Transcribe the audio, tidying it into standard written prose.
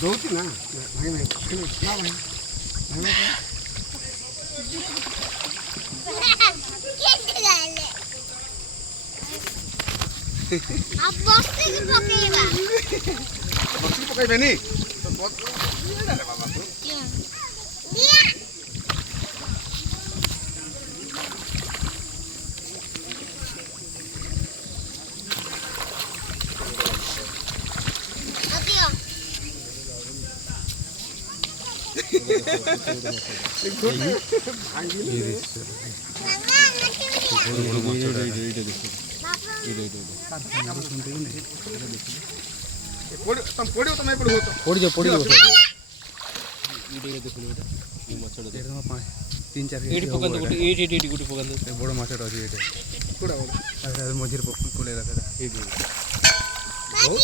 ଦଉଛି ନା ଭାଇ ଭାଇ ନା ଭାଇ ବସି ପକେଇବେନି तीन चार बड़ माछ अच्छे मझे पुले बहुत